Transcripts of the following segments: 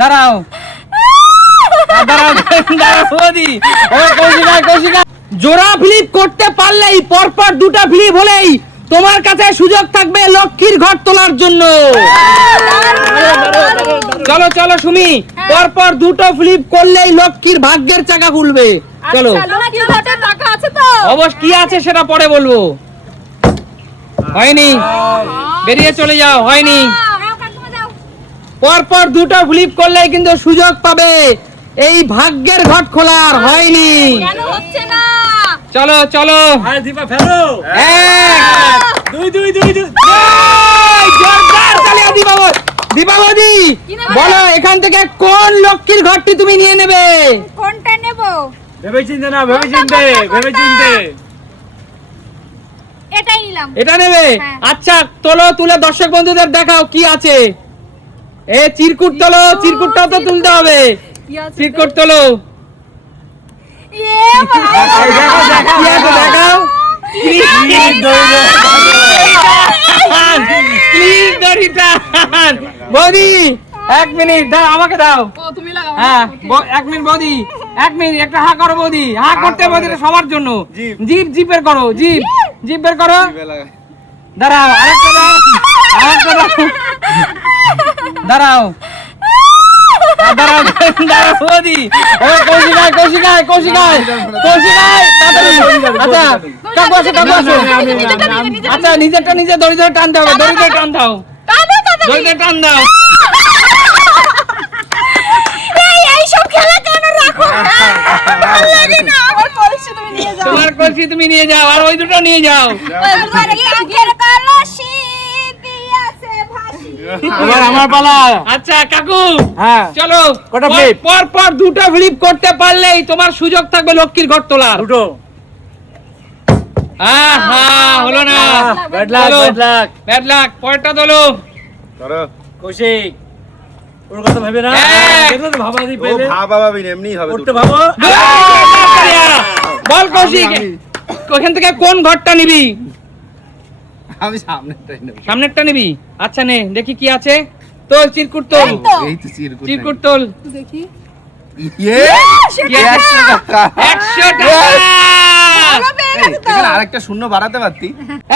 দেখাও দাঁড়াও বৌদি। কৌশিকা জোড়া ফ্লিপ করতে পারলেই, পরপর দুটা ফ্লিপ হলেই তোমার কাছে সুযোগ থাকবে লক্ষ্মীর ঘর তোলার জন্য। চলো চলো সুমি, পরপর দুটো ফ্লিপ করলেই লক্ষ্মীর ভাগ্যের চাকা খুলবে। চলো অবশ্য কি আছে সেটা পরে বলবো। হয়নি, বেরিয়ে চলে যাও। হয়নি, পরপর দুটো ফ্লিপ করলেই কিন্তু সুযোগ পাবে এই ভাগ্যের ঘট খোলার। হয়নি, চলো চলো দীপাবলি, বলো এখান থেকে কোন লক্ষ্মীর ঘরটি তুমি নিয়ে নেবে? কোনটা নেব? ভেবে চিন্তে না, ভেবে চিন্তে, ভেবে চিন্তে। এটাই নিলাম। এটা নেবে? আচ্ছা তোলো, তুলে দর্শক বন্ধুদের দেখাও কি আছে। এ চিরকুট তোলো, চিরকুটটাও তো তুলতে হবে। চিরকুট তোলো, দেখাও। বৌদি 1 মিনিট দাও, আমাকে দাও। হ্যাঁ 1 মিনিট বৌদি, 1 মিনিট একটা হা করো বৌদি। হা করতে বৌদি সবার জন্য। জিপ বের করো, জিপ বের করো। দাঁড়াও, আরেকটা দাও, আরেকটা দাও। দাঁড়াও দাঁড়াও দাঁড়াও বৌদি। কৌশিকায় আচ্ছা কাকু আসো, কাকু আসো। আচ্ছা নিজেরটা নিজে দড়ি ধরে টানতে হবে, দড়ি ধরে টান দাও, দড়ি ধরে টান দাও। তোমার কলসি তুমি নিয়ে যাও, আর ওই দুটো নিয়ে যাও। আমার পালা। আচ্ছা কাকু, চলো পর দুটো ফ্লিপ করতে পারলেই তোমার সুযোগ থাকবে লক্ষ্মীর ঘর তোলার। দুটো হলো না, ব্যাড লাক। পরেরটা তোলো। কৌশিক ওর কথা ভাবে না, ভাবাদি পেলে ভাবাবি না, এমনি হবে। উঠতে ভাবো। বল কৌশিক, ওখান থেকে কোন ঘরটা নিবি? আমি সামনেরটাই নেব। সামনেরটা নিবি? আচ্ছা নে দেখি কি আছে। তোল চিরকুট তোল, এই তো চিরকুট। চিরকুট তোল দেখি। ইয়ে 100 টাকা। 100 টাকা। এখানে আরেকটা শূন্য বাড়াতে পারতি।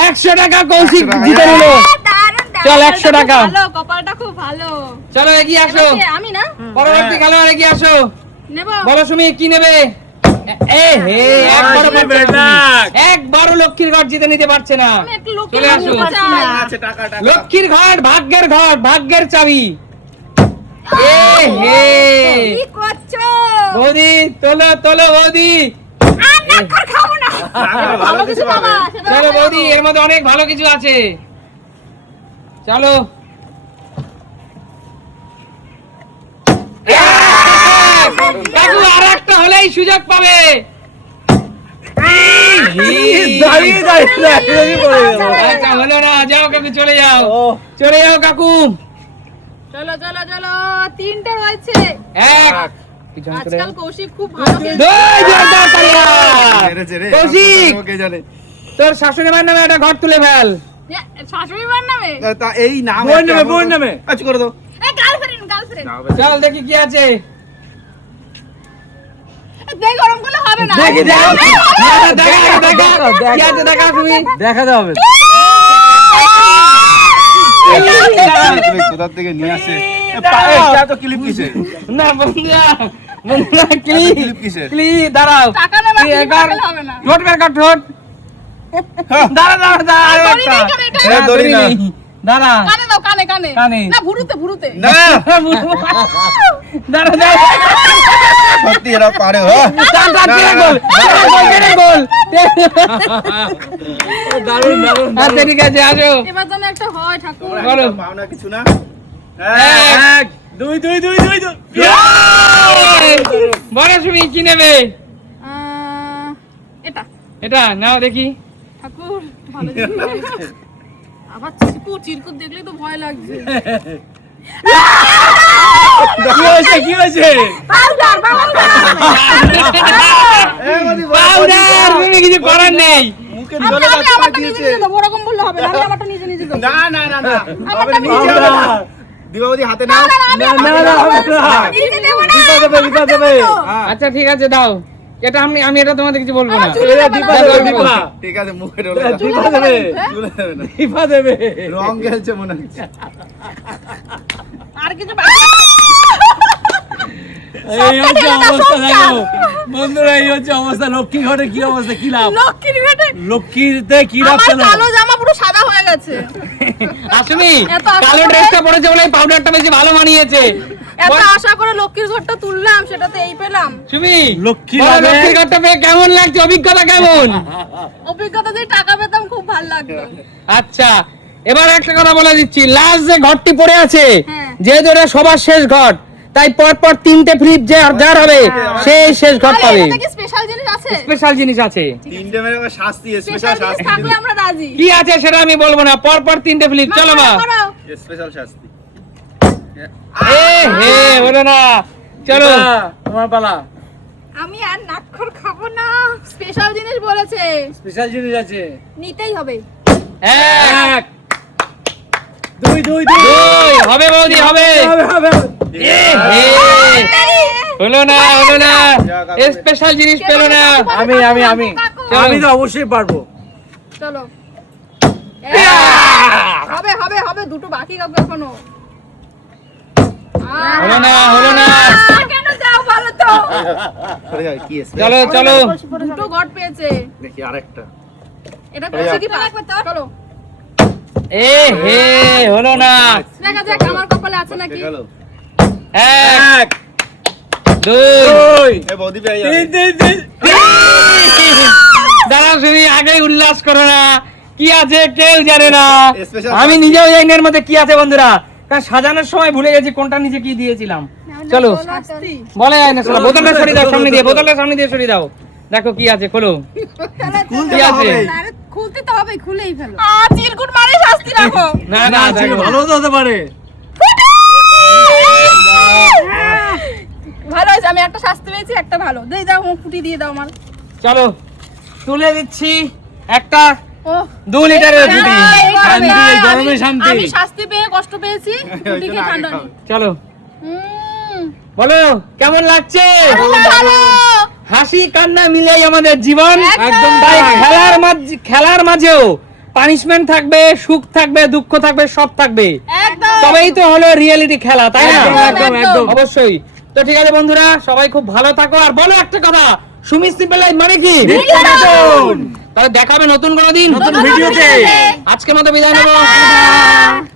100 টাকা কৌশিক জিতে নিল। চল 100 টাকা। ভালো, কপালটা খুব ভালো। চলো এগিয়ে আসো, আমি না পরবর্তী খেলোয়াড় এগিয়ে আসো। নেব। বলো সুমি কি নেবে? একবারও লক্ষ্মীর ঘর জিতে নিতে পারছে না। চলে আসো। লক্ষ্মীর ঘর, ভাগ্যের ঘর, ভাগ্যের চাবি। কি করছো? বৌদি তোলো তোলো বৌদি। খাবো না। ভালো কিছু বাবা। চলো বৌদি, এর মধ্যে অনেক ভালো কিছু আছে। চলো কাকু, আর একটা হলেই সুযোগ পাবে। আচ্ছা হলো না, যাও কাকু, চলে যাও, চলে যাও কাকু। চলো চলো চলো, তিনটে রয়েছে। আজকাল কৌশিক খুব ভালো কৌশিক, তোর শাশুড়ি মায়ের নামে একটা ঘর তুলে ফেল। শাশুড়ি মার নামে? এই নাম বোন নামে আচ্ছা করে দাও। গার্লফ্রেন্ড। চল দেখি কি আছে। দেখ গরম করলে হবে না। দেখি কি আছে, দেখা তুমি। দেখাতে হবে। কোথা থেকে নিয়ে আসে? তো ক্লিপ কিসে? না বন্ধুরা, ক্লিপ কিসে? দাঁড়াও, টাকা নেবে, হবে না। ঠোঁট বের কর, ঠোঁট। দাঁড়া ধরি না। দাঁড়া, কানে দাও, কানে কানে কানে। না, ভুরুতে না দাঁড়া সত্যি এরা পারে। ঠিক আছে, আসো। এবার যেন একটা হয় ঠাকুর। বলো। পাওনা কিছু না। 1 2 2 2 2 বলো তুমি কি নেবে? এটা এটা নাও দেখি। ঠাকুর ভালো জিনিস। আবার চিরকুট দেখলেই তো ভয় লাগছে। কি হয়েছে? পাউডার তুমি কিছু করার নেই। মুখে জলে আমারটা নিজে নিজে দেবো, ওরকম বললে হবে না। আমি আমারটা নিজে নিজে না না না না আমারটা আমি নিচে হবে না। দিবাবতী হাতে নাও না না হবে না দীপা দেবে হ্যাঁ, আচ্ছা ঠিক আছে দাও, এটা আমি এটা তোমাদের কিছু বলবো না। এরা দীপা দেবে দীপা ঠিক আছে মুখে ঢোলে দাও। দীপা দেবে তুলে দেবে না দীপা দেবে রং খেলছে মনে হচ্ছে আর কিছু বাকি এই হচ্ছে অবস্থা দেখো বন্ধুরা, এই হচ্ছে অবস্থা। লক্ষ্মী ঘরে কি অবস্থা, কি লাভ লক্ষ্মীর ঘাটে লক্ষ্মীতে কি লাভ আমার পেলো? কালো জামা পুরো সাদা হয়ে গেছে। আসুনি এত আশা কালো করে- ড্রেসটা পরেছে বলে পাউডারটা বেশি ভালো মানিয়েছে। এত আশা করে লক্ষ্মীর ঘরটা তুললাম, সেটাতে এই পেলাম। সুমি লক্ষ্মী বলো, লাভে- লক্ষ্মীর ঘরটা পেয়ে কেমন লাগছে, অভিজ্ঞতা কেমন? অভিজ্ঞতা দিয়ে টাকা পেতাম, খুব ভালো লাগতো। আচ্ছা এবার একটা কথা বলে দিচ্ছি, লাস্ট যে ঘরটি পড়ে আছে, হ্যাঁ। যেহেতু এটা সবার শেষ ঘর, তাই পর তিনটে ফ্লিপ যে যার হবে সেই শেষ ঘর আরে, পাবে। এটাতে কি স্পেশাল জিনিস আছে? স্পেশাল জিনিস আছে। তিনটে মেরে আবার শাস্তি স্পেশাল স্পেশাল জিনিস শাস্তি থাকলে আমরা রাজি। কি আছে সেটা আমি বলবো না, পর তিনটে ফ্লিপ। চলো মা। করো। স্পেশাল শাস্তি এ হে বলো না, চলো দীপা, তোমার পালা। আমি আর নাটখর খাবো না। স্পেশাল জিনিস বলেছে, স্পেশাল জিনিস আছে। নিতেই হবে। এক 2 2 2 দুই হবে বৌদি, হবে। হবে এ হে হলো না স্পেশাল জিনিস পেলো না। আমি চলো। আমি তো অবশ্যই পারবো। চলো। হবে হবে হবে, দুটো বাকি কাকু এখনো। হলো না কেন যাও বলো তো? সরে যাও, কি চলো চলো দুটো গট পেয়েছে। দেখি আরেকটা এটা পেয়েছে কি লাগবে তোর? চলো এ হে হলো না। দেখা যাক আমার কপালে আছে নাকি। গেল এক দুই 2 এ বৌদি পেয়ে যাবে 3 দাঁড়া শুনি, আগে উল্লাস করো না, কি আছে কেউ জানে না। Special আমি নিজেও জানি না এর মধ্যে কি আছে বন্ধুরা, কারণ সাজানোর সময় ভুলে গেছি কোনটা নিচে কি দিয়েছিলাম। চলো শাস্তি। বলে যায় না, শোনো, বোতলটা সরিয়ে দাও, সামনে দিয়ে চলো। বোতলটা সামনে দিয়ে সরিয়ে দাও। দেখো কি আছে, খোলো। খুলতে কি আছে? হবে আরে খুলতে তো হবে, খুলেই ফেলো। চিরকুট মারে শাস্তি রাখো। না না না আজকে দেখো। ভালো তো হতে পারে। ভালো হয়েছে, আমি একটা শাস্তি পেয়েছি, একটা ভালো। দিয়ে দাও, মুখ ফুটি দিয়ে দাও আমার। চলো তুলে দিচ্ছি একটা ও 2 লিটারের ফুটি। শান্তি, এই গরমে শান্তি। আমি শাস্তি পেয়ে কষ্ট পেয়েছি, ফুটি খেয়ে ঠান্ডা নেই। চলো হুম, বলো কেমন লাগছে? খুব ভালো। হাসি কান্না মিলেই আমাদের জীবন। একদম তাই তাই। খেলার মাঝেও পানিশমেন্ট থাকবে, সুখ থাকবে, দুঃখ থাকবে, সব থাকবে। একদম। তবেই তো হলো রিয়েলিটি খেলা, তাই না? একদম একদম। অবশ্যই। তো ঠিক আছে বন্ধুরা, সবাই খুব ভালো থাকো। আর বলো একটা কথা, সুমি সিম্পল লাইফ মানে কি? তাহলে দেখাবে নতুন কোনো দিন নতুন ভিডিওতে। আজকের মতো বিদায় নেবো।